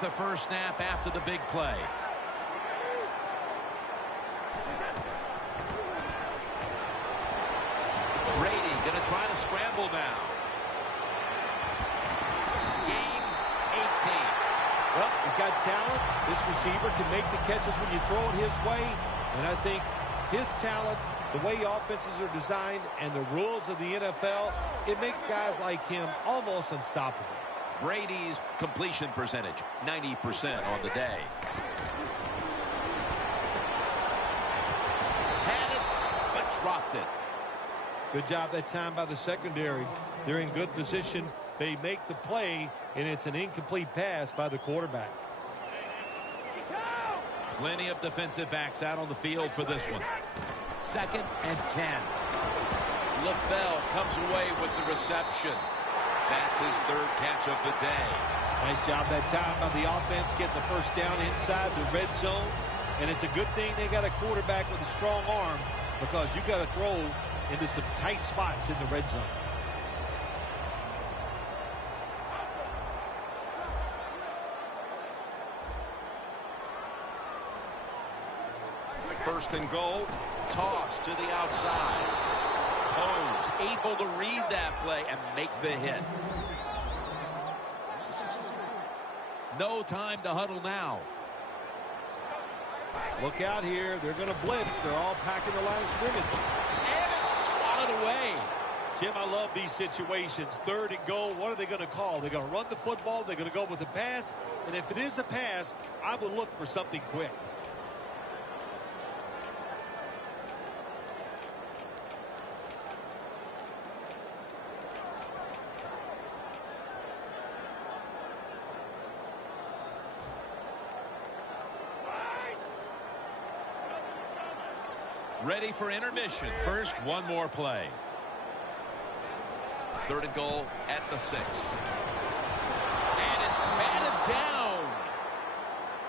the first snap after the big play. Brady going to try to scramble now. Gains 18. Well, he's got talent. This receiver can make the catches when you throw it his way. And I think his talent, the way offenses are designed, and the rules of the NFL, it makes guys like him almost unstoppable. Brady's completion percentage, 90% on the day. Had it, but dropped it. Good job that time by the secondary. They're in good position. They make the play, and it's an incomplete pass by the quarterback. Plenty of defensive backs out on the field for this one. 2nd and 10. LaFell comes away with the reception. That's his 3rd catch of the day. Nice job that time by the offense getting the first down inside the red zone. And it's a good thing they got a quarterback with a strong arm, because you got to throw into some tight spots in the red zone. First and goal, toss to the outside. Holmes able to read that play and make the hit. No time to huddle now. Look out here. They're going to blitz. They're all packing the line of scrimmage. And it's swatted away. Jim, I love these situations. 3rd and goal. What are they going to call? They're going to run the football. They're going to go with a pass. And if it is a pass, I would look for something quick. Ready for intermission. First, one more play. 3rd and goal at the 6. And it's batted down.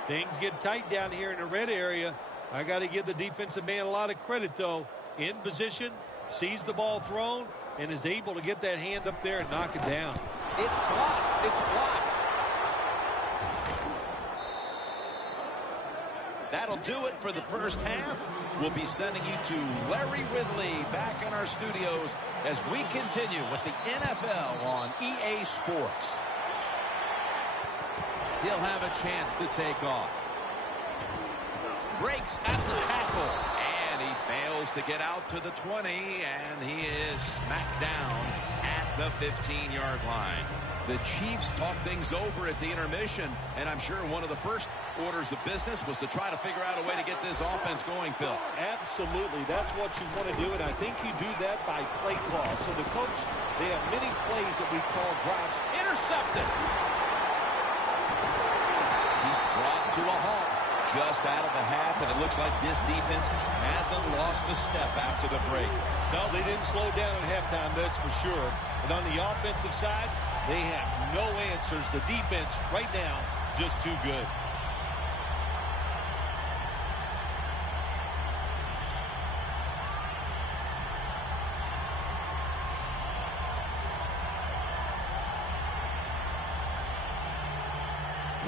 Things get tight down here in the red area. I got to give the defensive man a lot of credit, though. In position, sees the ball thrown, and is able to get that hand up there and knock it down. It's blocked. It's blocked. That'll do it for the first half. We'll be sending you to Larry Ridley back in our studios as we continue with the NFL on EA Sports. He'll have a chance to take off. Breaks at the tackle. And he fails to get out to the 20. And he is smacked down at the 15-yard line. The Chiefs talk things over at the intermission, and I'm sure one of the first orders of business was to try to figure out a way to get this offense going, Phil. Absolutely. That's what you want to do, and I think you do that by play call. So the coach, they have many plays that we call drops. Intercepted. He's brought to a halt just out of the half, and it looks like this defense hasn't lost a step after the break. No, they didn't slow down at halftime, that's for sure. But on the offensive side, they have no answers. The defense right now, just too good.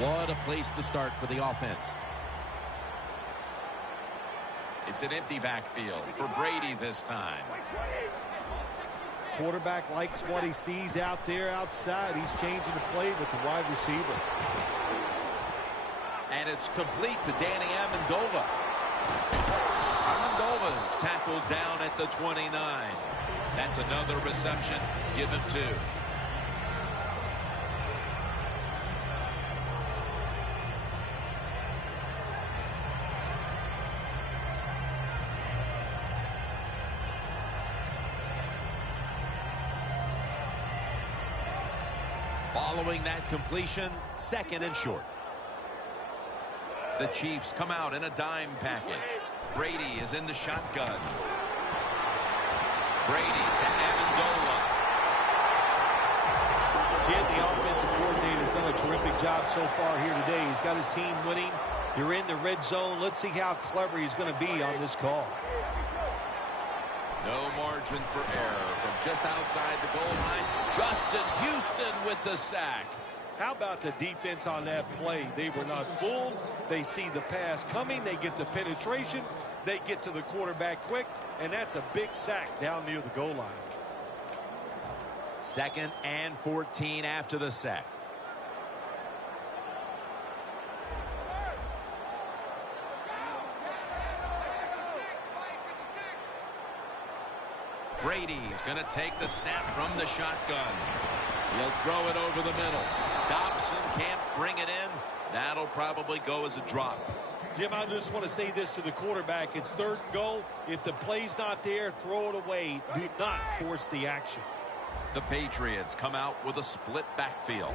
What a place to start for the offense. It's an empty backfield for Brady this time. Quarterback likes what he sees out there outside. He's changing the play with the wide receiver. And it's complete to Danny Amendola. Amendola is tackled down at the 29. That's another reception. Give him 2. Following that completion, 2nd and short. The Chiefs come out in a dime package. Brady is in the shotgun. Brady to Amendola. Jim, the offensive coordinator, has done a terrific job so far here today. He's got his team winning. You're in the red zone. Let's see how clever he's going to be on this call. No margin for error from just outside the goal line. Justin Houston with the sack. How about the defense on that play? They were not fooled. They see the pass coming. They get the penetration. They get to the quarterback quick, and that's a big sack down near the goal line. 2nd and 14 after the sack. Brady's going to take the snap from the shotgun. He'll throw it over the middle. Dobson can't bring it in. That'll probably go as a drop. Jim, I just want to say this to the quarterback. It's 3rd and goal. If the play's not there, throw it away. Do not force the action. The Patriots come out with a split backfield.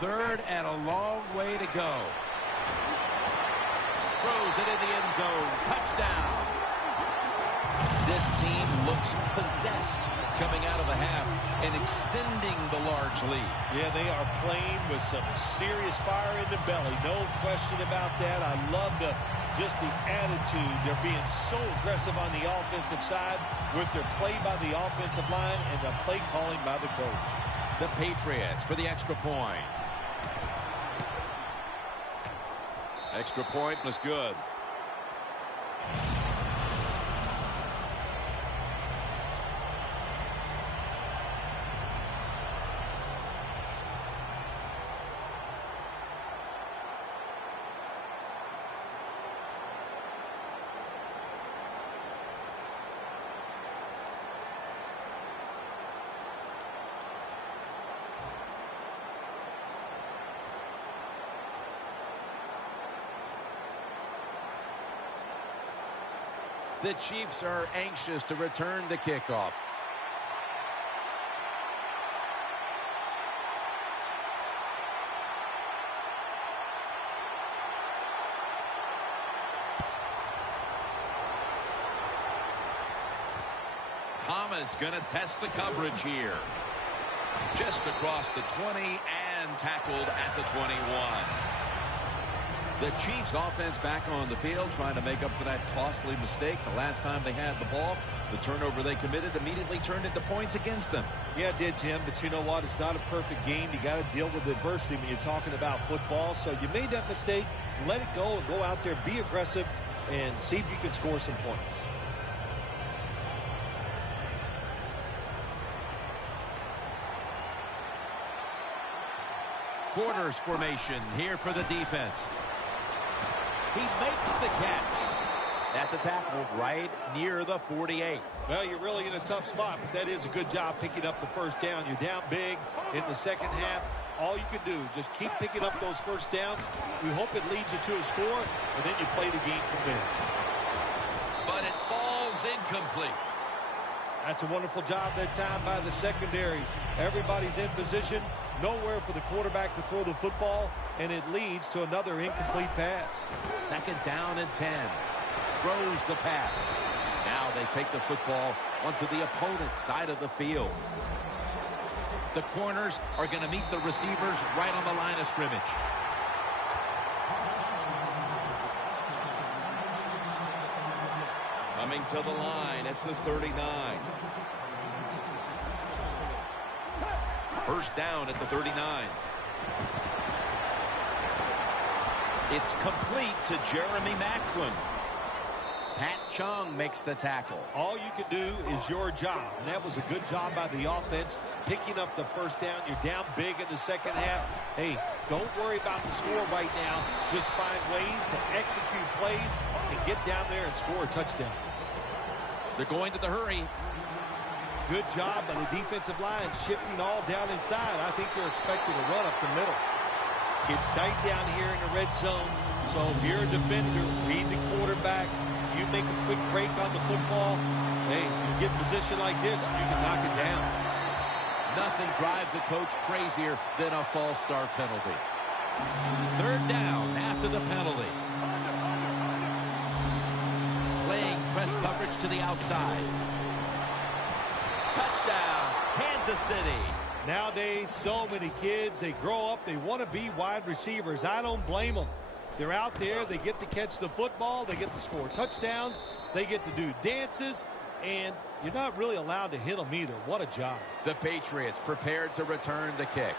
Third and a long way to go. Throws it in the end zone. Touchdown. This team looks possessed coming out of the half and extending the large lead. Yeah, they are playing with some serious fire in the belly. No question about that. I love just the attitude. They're being so aggressive on the offensive side with their play by the offensive line and the play calling by the coach. The Patriots for the extra point. Extra point was good. The Chiefs are anxious to return the kickoff. Thomas going to test the coverage here. Just across the 20 and tackled at the 21. The Chiefs offense back on the field trying to make up for that costly mistake. The last time they had the ball, the turnover they committed immediately turned into points against them. Yeah, it did, Jim, but you know what? It's not a perfect game. You got to deal with adversity when you're talking about football. So you made that mistake, let it go, and go out there, be aggressive, and see if you can score some points. Quarters formation here for the defense. He makes the catch. That's a tackle right near the 48. Well, you're really in a tough spot, but that is a good job picking up the first down. You're down big in the second half. All you can do, just keep picking up those first downs. We hope it leads you to a score, and then you play the game from there. But it falls incomplete. That's a wonderful job that time by the secondary. Everybody's in position. Nowhere for the quarterback to throw the football, and it leads to another incomplete pass. 2nd down and 10. Throws the pass. Now they take the football onto the opponent's side of the field. The corners are going to meet the receivers right on the line of scrimmage. Coming to the line at the 39. First down at the 39. It's complete to Jeremy Maclin. Pat Chung makes the tackle. All you can do is your job, and that was a good job by the offense, picking up the first down. You're down big in the second half. Hey, don't worry about the score right now. Just find ways to execute plays and get down there and score a touchdown. They're going to the hurry. Good job by the defensive line, shifting all down inside. I think they're expecting a run up the middle. It's tight down here in the red zone. So if you're a defender, read the quarterback, you make a quick break on the football, hey, you get in position like this, you can knock it down. Nothing drives a coach crazier than a false start penalty. 3rd down after the penalty. Playing press coverage to the outside. Touchdown, Kansas City. Nowadays, so many kids, they grow up, they want to be wide receivers. I don't blame them. They're out there. They get to catch the football. They get to score touchdowns. They get to do dances. And you're not really allowed to hit them either. What a job. The Patriots prepared to return the kick.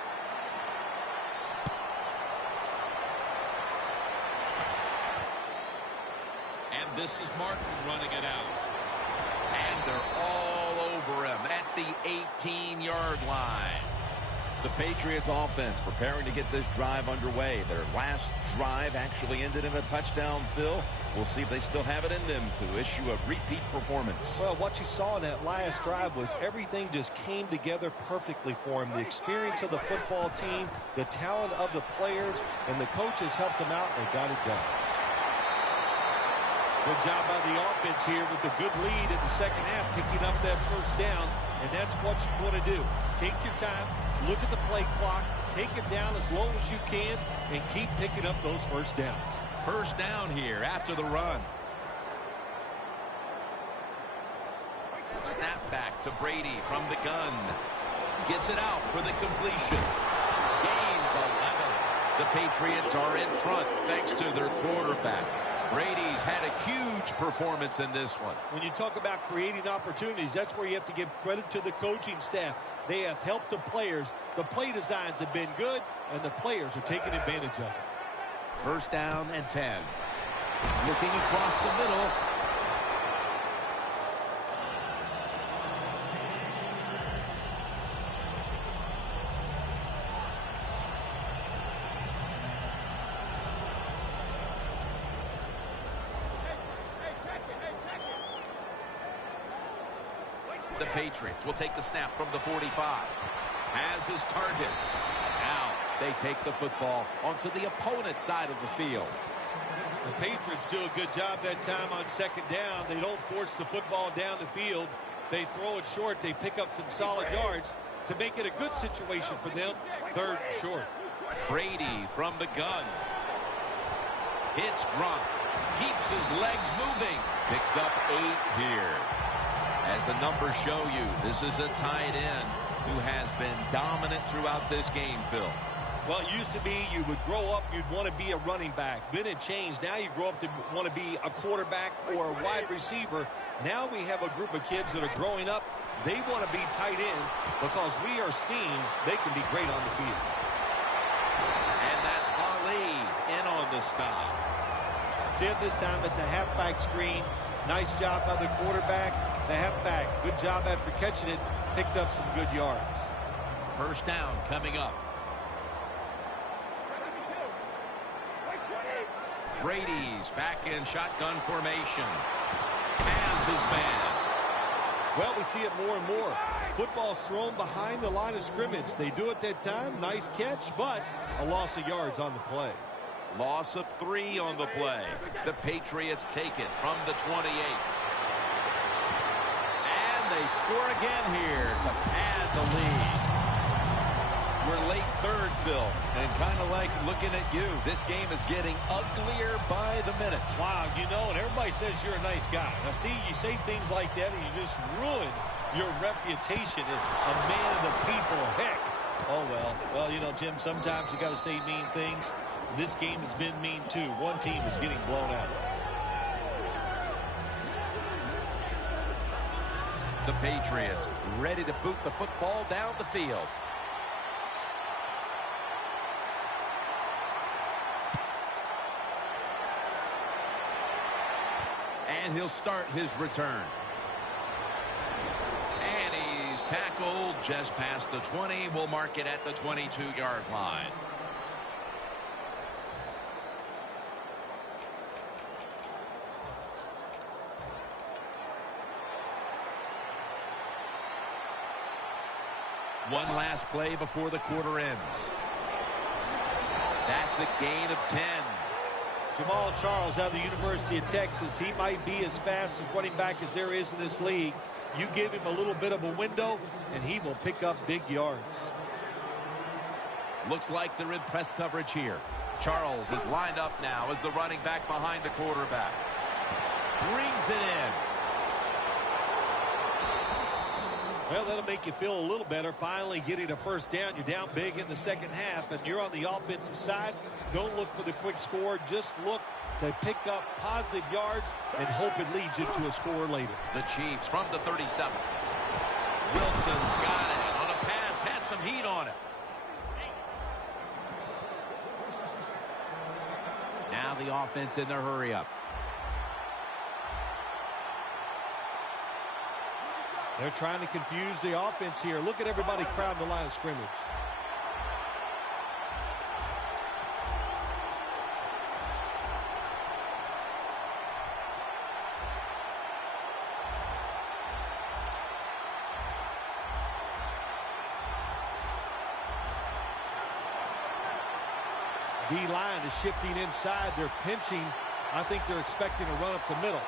And this is Martin running it out. And they're all over him at the 18-yard line. The Patriots offense preparing to get this drive underway. Their last drive actually ended in a touchdown, Phil. We'll see if they still have it in them to issue a repeat performance. Well, what you saw in that last drive was everything just came together perfectly for him. The experience of the football team, the talent of the players, and the coaches helped them out and got it done. Good job by the offense here with a good lead in the second half, picking up that first down, and that's what you want to do. Take your time, look at the play clock, take it down as low as you can, and keep picking up those first downs. First down here after the run. Snap back to Brady from the gun. Gets it out for the completion. Gains 11. The Patriots are in front thanks to their quarterback. Brady's had a huge performance in this one. When you talk about creating opportunities, that's where you have to give credit to the coaching staff. They have helped the players. The play designs have been good, and the players are taking advantage of it. First down and 10. Looking across the middle. The Patriots will take the snap from the 45. Has his target. Now they take the football onto the opponent's side of the field. The Patriots do a good job that time on second down. They don't force the football down the field. They throw it short. They pick up some solid yards to make it a good situation for them. Third and short. Brady from the gun. Hits Gronk. Keeps his legs moving. Picks up 8 here. As the numbers show you, this is a tight end who has been dominant throughout this game, Phil. Well, it used to be you would grow up, you'd want to be a running back. Then it changed. Now you grow up to want to be a quarterback or a wide receiver. Now we have a group of kids that are growing up. They want to be tight ends because we are seeing they can be great on the field. And that's Ali in on the stop. Jim, this time it's a halfback screen. Nice job by the quarterback. The halfback, good job after catching it. Picked up some good yards. First down coming up. Brady's back in shotgun formation. Has his man. Well, we see it more and more. Football's thrown behind the line of scrimmage. They do it that time. Nice catch, but a loss of yards on the play. Loss of 3 on the play. The Patriots take it from the 28. And they score again here to pad the lead. We're late third, Phil, and kind of like looking at you. This game is getting uglier by the minute. Wow, you know, and everybody says you're a nice guy. Now, see, you say things like that, and you just ruin your reputation as a man of the people. Heck. Oh, well. Well, you know, Jim, sometimes you got to say mean things. This game has been mean, too. One team is getting blown out. The Patriots ready to boot the football down the field. And he'll start his return. And he's tackled just past the 20. We'll mark it at the 22-yard line. One last play before the quarter ends. That's a gain of 10. Jamal Charles out of the University of Texas. He might be as fast as running back as there is in this league. You give him a little bit of a window, and he will pick up big yards. Looks like they're in press coverage here. Charles is lined up now as the running back behind the quarterback. Brings it in. Well, that'll make you feel a little better. Finally getting a first down. You're down big in the second half, and you're on the offensive side. Don't look for the quick score. Just look to pick up positive yards and hope it leads you to a score later. The Chiefs from the 37. Wilson's got it on a pass. Had some heat on it. Now the offense in their hurry up. They're trying to confuse the offense here. Look at everybody crowding the line of scrimmage. D-line is shifting inside. They're pinching. I think they're expecting a run up the middle.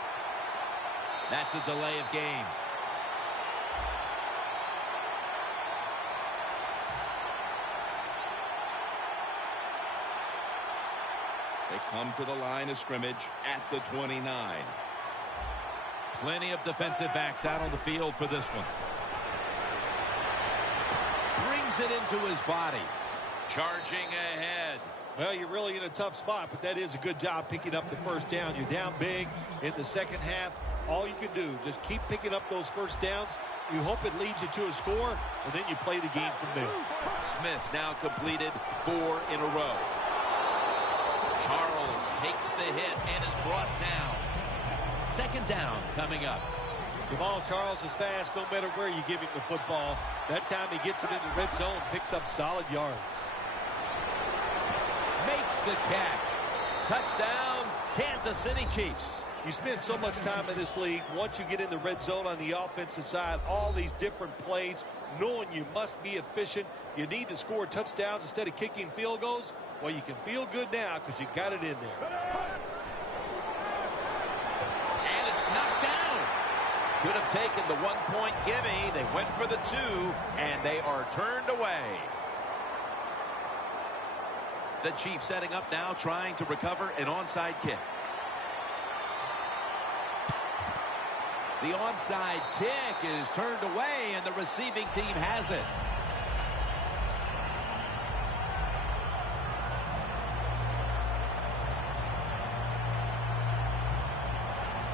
That's a delay of game. They come to the line of scrimmage at the 29. Plenty of defensive backs out on the field for this one. Brings it into his body. Charging ahead. Well, you're really in a tough spot, but that is a good job picking up the first down. You're down big in the second half. All you can do, just keep picking up those first downs. You hope it leads you to a score, and then you play the game from there. Smith's now completed 4 in a row. Charles takes the hit and is brought down. Second down coming up. Jamal Charles is fast no matter where you give him the football. That time he gets it in the red zone, picks up solid yards. Makes the catch. Touchdown, Kansas City Chiefs. You spend so much time in this league. Once you get in the red zone on the offensive side, all these different plays, knowing you must be efficient. You need to score touchdowns instead of kicking field goals. Well, you can feel good now because you got it in there. And it's knocked down. Could have taken the 1-point gimme. They went for the 2, and they are turned away. The Chiefs setting up now, trying to recover an onside kick. The onside kick is turned away, and the receiving team has it.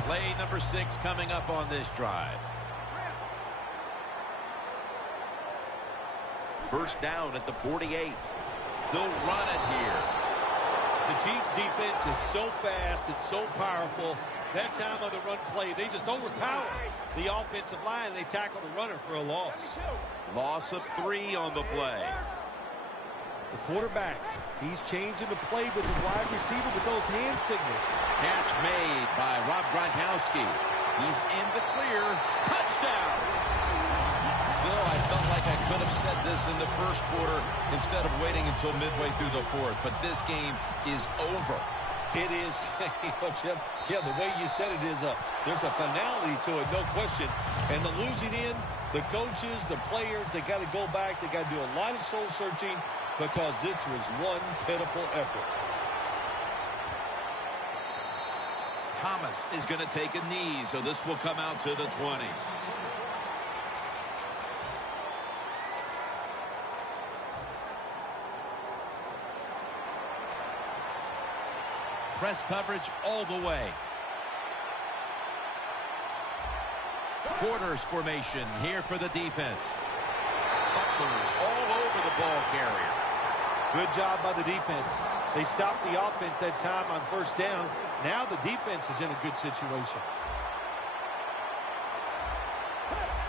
Play number 6 coming up on this drive. First down at the 48. They'll run it here. The Chiefs defense is so fast and so powerful. That time on the run play, they just overpower the offensive line, and they tackle the runner for a loss. Loss of 3 on the play. The quarterback, he's changing the play with the wide receiver with those hand signals. Catch made by Rob Gronkowski. He's in the clear. Touchdown! Phil, I felt like I could have said this in the first quarter instead of waiting until midway through the fourth, but this game is over. It is, Jim, yeah, the way you said it is, there's a finality to it, no question. And the losing end, the coaches, the players, they got to go back. They got to do a lot of soul searching because this was one pitiful effort. Thomas is going to take a knee, so this will come out to the 20. Press coverage all the way. Quarters formation here for the defense. Butlers all over the ball carrier. Good job by the defense. They stopped the offense that time on first down. Now the defense is in a good situation.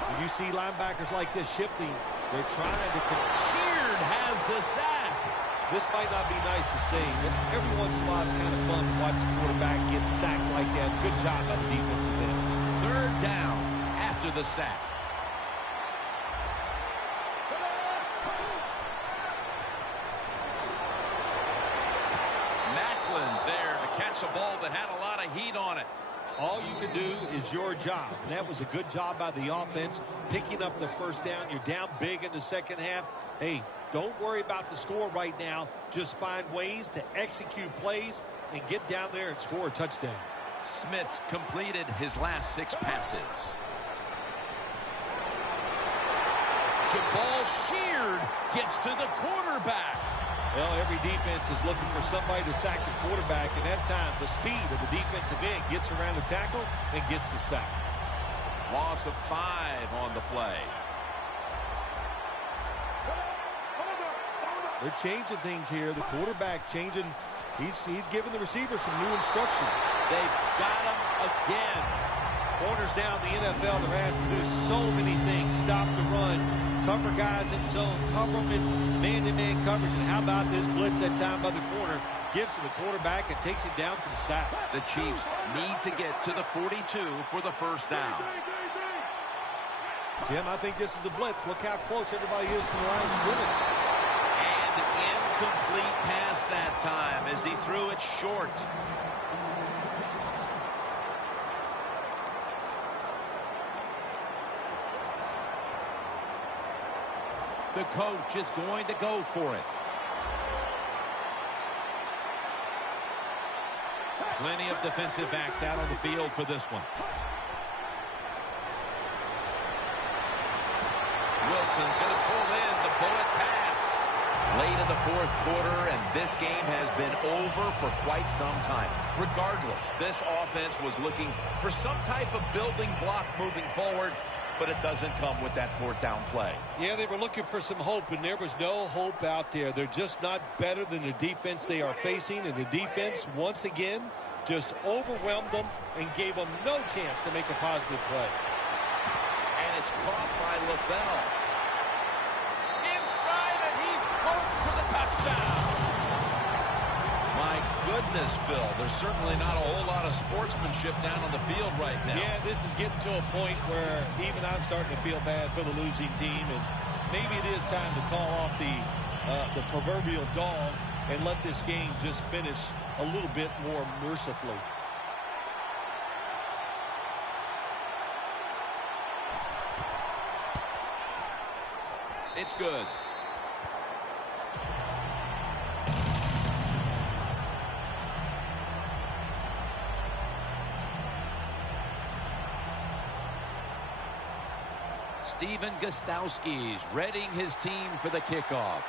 When you see linebackers like this shifting, they're trying to... Sheard has the sack. This might not be nice to see, but every once in a while it's kind of fun to watch the quarterback get sacked like that. Good job by the defensive end. Third down after the sack. Macklin's there to catch a ball that had a lot of heat on it. All you can do is your job, and that was a good job by the offense, picking up the first down. You're down big in the second half. Hey, don't worry about the score right now. Just find ways to execute plays and get down there and score a touchdown. Smith's completed his last 6 passes. Ball sheared, gets to the quarterback. Well, every defense is looking for somebody to sack the quarterback, and that time the speed of the defensive end gets around the tackle and gets the sack. Loss of 5 on the play. They're changing things here. The quarterback changing. He's giving the receiver some new instructions. They've got him again. Corners down the NFL, they're asked to do so many things. Stop the run, cover guys in zone, cover them in man-to-man coverage. And how about this blitz that time by the corner? Gives to the quarterback and takes it down for the sack. The Chiefs need to get to the 42 for the first down. Jim, I think this is a blitz. Look how close everybody is to the line of scrimmage. And incomplete pass that time as he threw it short. The coach is going to go for it. Plenty of defensive backs out on the field for this one. Wilson's going to pull in the bullet pass. Late in the fourth quarter, and this game has been over for quite some time. Regardless, this offense was looking for some type of building block moving forward, but it doesn't come with that fourth down play. Yeah, they were looking for some hope, and there was no hope out there. They're just not better than the defense they are facing, and the defense, once again, just overwhelmed them and gave them no chance to make a positive play. And it's caught by LaVell. In stride, and he's home for the touchdown. My goodness, Bill, there's certainly not a whole lot of sportsmanship down on the field right now. Yeah, this is getting to a point where even I'm starting to feel bad for the losing team, and maybe it is time to call off the proverbial dog and let this game just finish a little bit more mercifully. It's good. Steven Gostkowski's readying his team for the kickoff.